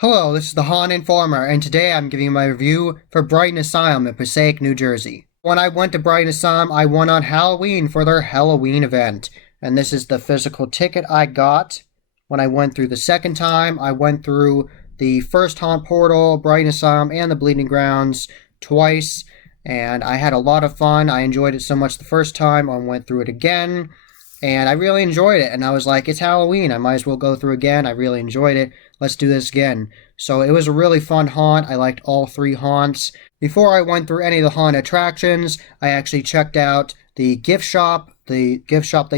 Hello, this is the Han Informer, and today I'm giving you my review for Brighton Asylum in Passaic, New Jersey. When I went to Brighton Asylum, I went on Halloween for their Halloween event, and this is the physical ticket I got. When I went through the second time, I went through the first haunt portal, Brighton Asylum, and the Bleeding Grounds twice, and I had a lot of fun. I enjoyed it so much the first time, I went through it again, and I really enjoyed it. And I was like, it's Halloween, I might as well go through again. I really enjoyed it. Let's do this again. So it was a really fun haunt. I liked all three haunts. Before I went through any of the haunt attractions, I actually checked out the gift shop they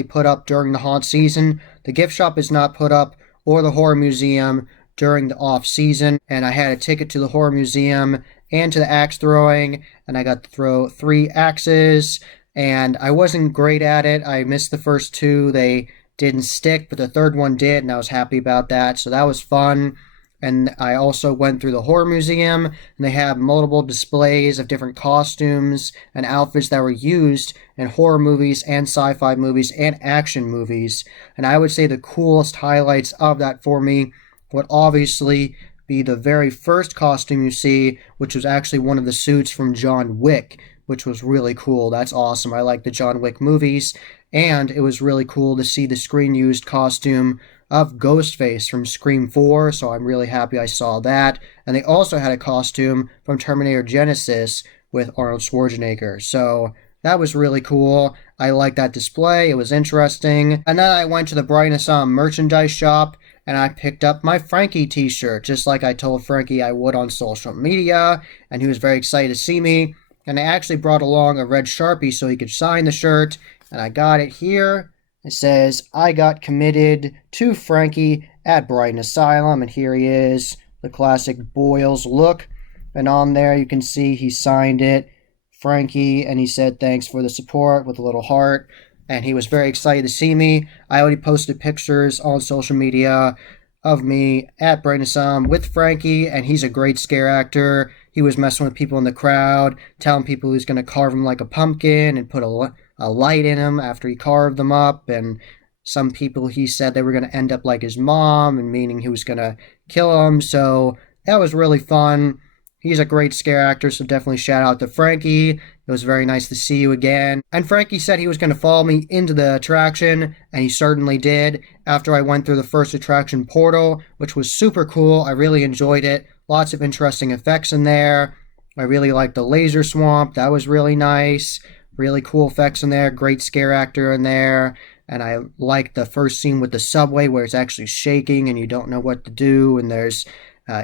put up during the haunt season. The gift shop is not put up, or the horror museum during the off season. And I had a ticket to the horror museum and to the axe throwing, and I got to throw 3 axes. And I wasn't great at it. I missed the first 2. They didn't stick, but the third one did, and I was happy about that. So that was fun. And I also went through the horror museum, and they have multiple displays of different costumes and outfits that were used in horror movies and sci-fi movies and action movies. And I would say the coolest highlights of that for me would obviously be the very first costume you see, which was actually one of the suits from John Wick, which was really cool. That's awesome. I like the John Wick movies, and it was really cool to see the screen-used costume of Ghostface from Scream 4, so I'm really happy I saw that. And they also had a costume from Terminator Genisys with Arnold Schwarzenegger, so that was really cool. I liked that display. It was interesting. And then I went to the Brighton Asylum merchandise shop, and I picked up my Frankie t-shirt, just like I told Frankie I would on social media, and he was very excited to see me. And I actually brought along a red Sharpie so he could sign the shirt, and I got it here. It says, I got committed to Frankie at Brighton Asylum, and here he is, the classic Boyles look. And on there you can see he signed it, Frankie, and he said thanks for the support with a little heart. And he was very excited to see me. I already posted pictures on social media of me at Brighton Asylum with Frankie, and he's a great scare actor. He was messing with people in the crowd, telling people he's going to carve him like a pumpkin and put a light in him after he carved them up. And some people, he said they were going to end up like his mom, and meaning he was going to kill him. So that was really fun. He's a great scare actor, so definitely shout out to Frankie. It was very nice to see you again. And Frankie said he was going to follow me into the attraction, and he certainly did after I went through the first attraction portal, which was super cool. I really enjoyed it. Lots of interesting effects in there. I really liked the laser swamp. That was really nice. Really cool effects in there. Great scare actor in there. And I liked the first scene with the subway where it's actually shaking and you don't know what to do. And there's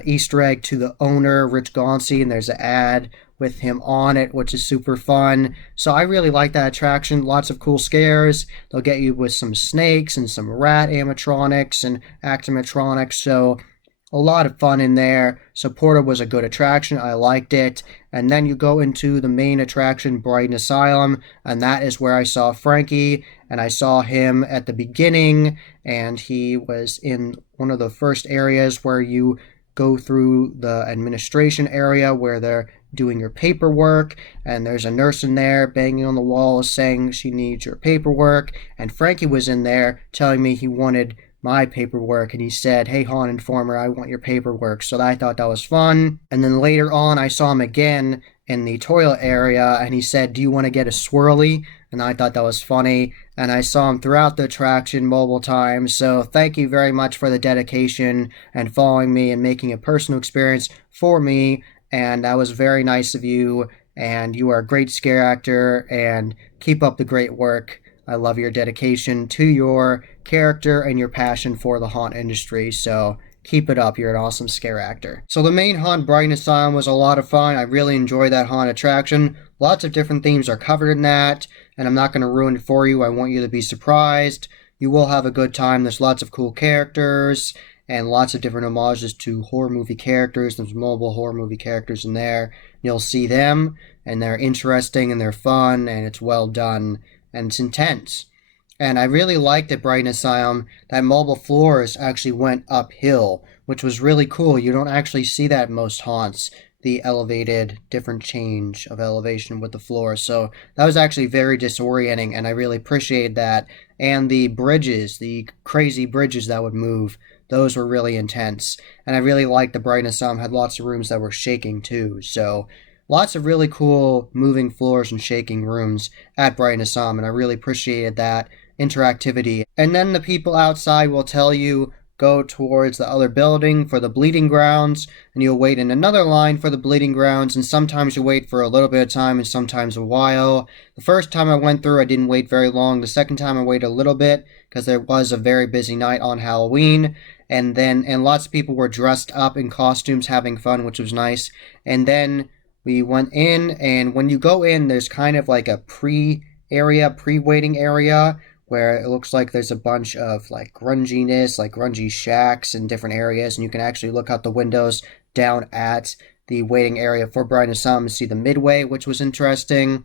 Easter egg to the owner, Rich Gonsi, and there's an ad with him on it, which is super fun. So I really like that attraction. Lots of cool scares. They'll get you with some snakes and some rat animatronics and actimatronics. So a lot of fun in there. So Porta was a good attraction. I liked it. And then you go into the main attraction, Brighton Asylum, and that is where I saw Frankie. And I saw him at the beginning, and he was in one of the first areas where you go through the administration area where they're doing your paperwork, and there's a nurse in there banging on the wall saying she needs your paperwork. And Frankie was in there telling me he wanted my paperwork, and he said, hey Han Informer, I want your paperwork. So I thought that was fun. And then later on I saw him again in the toilet area, and he said, do you want to get a swirly? And I thought that was funny. And I saw him throughout the attraction multiple times. So thank you very much for the dedication and following me and making a personal experience for me. And that was very nice of you, and you are a great scare actor, and keep up the great work. I love your dedication to your character and your passion for the haunt industry, so keep it up. You're an awesome scare actor. So the main haunt, Brighton Asylum, was a lot of fun. I really enjoyed that haunt attraction. Lots of different themes are covered in that, and I'm not going to ruin it for you. I want you to be surprised. You will have a good time. There's lots of cool characters and lots of different homages to horror movie characters. There's multiple horror movie characters in there. You'll see them, and they're interesting, and they're fun, and it's well done, and it's intense. And I really liked at Brighton Asylum that mobile floors actually went uphill, which was really cool. You don't actually see that in most haunts, the elevated, different change of elevation with the floor. So that was actually very disorienting, and I really appreciated that. And the bridges, the crazy bridges that would move, those were really intense. And I really liked the Brighton Asylum had lots of rooms that were shaking too. So lots of really cool moving floors and shaking rooms at Brighton Asylum, and I really appreciated that interactivity. And then the people outside will tell you go towards the other building for the bleeding grounds, and you'll wait in another line for the bleeding grounds, and sometimes you wait for a little bit of time and sometimes a while. The first time I went through, I didn't wait very long. The second time I waited a little bit because there was a very busy night on Halloween, and lots of people were dressed up in costumes having fun, which was nice. And then we went in, and when you go in, there's kind of like a pre-waiting area where it looks like there's a bunch of like grunginess, like grungy shacks in different areas, and you can actually look out the windows down at the waiting area for Brighton Asylum and see the midway, which was interesting.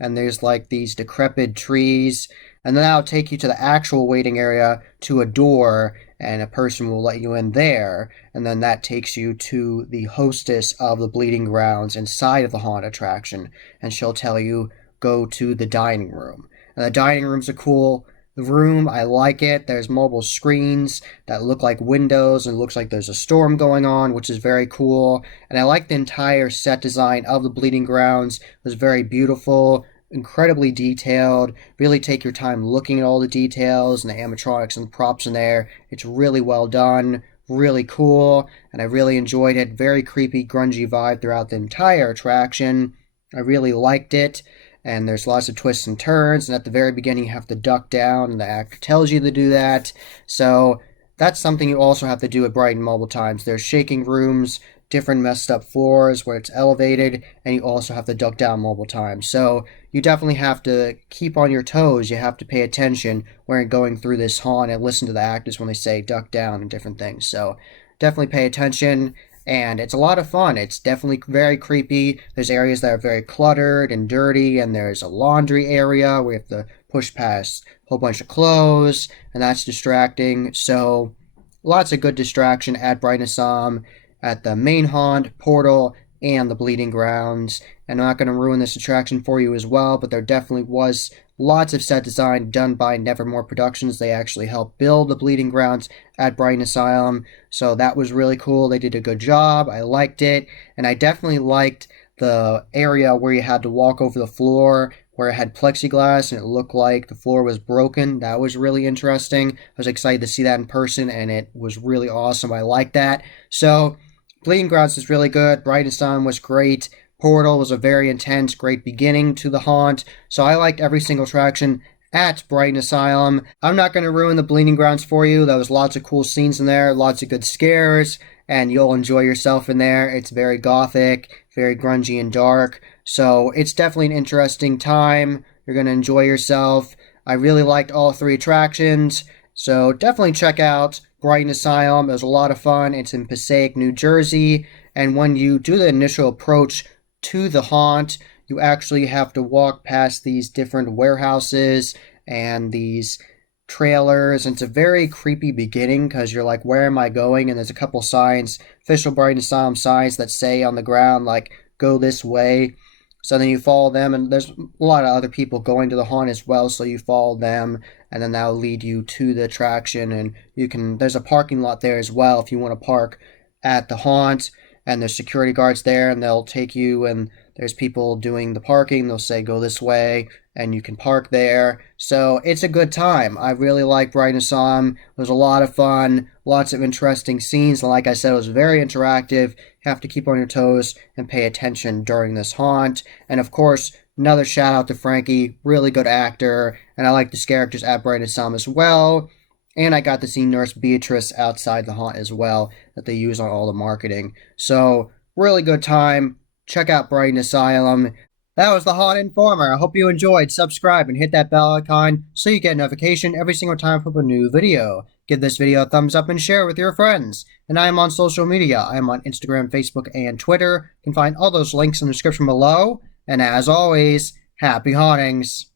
And there's like these decrepit trees, and then that'll take you to the actual waiting area to a door, and a person will let you in there, and then that takes you to the hostess of the bleeding grounds inside of the haunted attraction, and she'll tell you go to the dining room. And the dining room's a cool room. I like it. There's mobile screens that look like windows, and it looks like there's a storm going on, which is very cool. And I like the entire set design of the bleeding grounds. It was very beautiful, incredibly detailed. Really take your time looking at all the details and the animatronics and the props in there. It's really well done, really cool, and I really enjoyed it. Very creepy, grungy vibe throughout the entire attraction. I really liked it. And there's lots of twists and turns, and at the very beginning you have to duck down, and the actor tells you to do that. So that's something you also have to do at Brighton multiple times. There's shaking rooms, different messed up floors where it's elevated, and you also have to duck down multiple times. So you definitely have to keep on your toes. You have to pay attention when you're going through this haunt and listen to the actors when they say duck down and different things. So definitely pay attention. And it's a lot of fun. It's definitely very creepy. There's areas that are very cluttered and dirty, and there's a laundry area where you have to push past a whole bunch of clothes, and that's distracting. So lots of good distraction at Brighton Asylum, at the main haunt, portal, and the bleeding grounds. And I'm not going to ruin this attraction for you as well, but there definitely was lots of set design done by Nevermore Productions. They actually helped build the bleeding grounds at Brighton Asylum, so that was really cool. They did a good job. I liked it, and I definitely liked the area where you had to walk over the floor, where it had plexiglass and it looked like the floor was broken. That was really interesting. I was excited to see that in person, and it was really awesome. I liked that. So bleeding grounds is really good. Brighton Asylum was great. Portal was a very intense, great beginning to the haunt. So I liked every single attraction at Brighton Asylum. I'm not going to ruin the bleeding grounds for you. There was lots of cool scenes in there, lots of good scares, and you'll enjoy yourself in there. It's very gothic, very grungy and dark. So it's definitely an interesting time. You're going to enjoy yourself. I really liked all three attractions. So definitely check out Brighton Asylum. It was a lot of fun. It's in Passaic, New Jersey. And when you do the initial approach to the haunt, you actually have to walk past these different warehouses and these trailers, and it's a very creepy beginning because you're like, where am I going? And there's a couple signs, official Brighton Asylum signs, that say on the ground like, go this way. So then you follow them, and there's a lot of other people going to the haunt as well, so you follow them, and then that'll lead you to the attraction. And there's a parking lot there as well if you want to park at the haunt, and there's security guards there, and they'll take you, and there's people doing the parking. They'll say, go this way, and you can park there. So it's a good time. I really like Brighton Asylum. It was a lot of fun, lots of interesting scenes. And like I said, it was very interactive. You have to keep on your toes and pay attention during this haunt. And of course, another shout out to Frankie, really good actor. And I like the characters at Brighton Asylum as well. And I got to see Nurse Beatrice outside the haunt as well, that they use on all the marketing. So, really good time. Check out Brighton Asylum. That was the Haunt Informer. I hope you enjoyed. Subscribe and hit that bell icon so you get a notification every single time I put up a new video. Give this video a thumbs up and share it with your friends. And I am on social media. I am on Instagram, Facebook, and Twitter. You can find all those links in the description below. And as always, happy hauntings.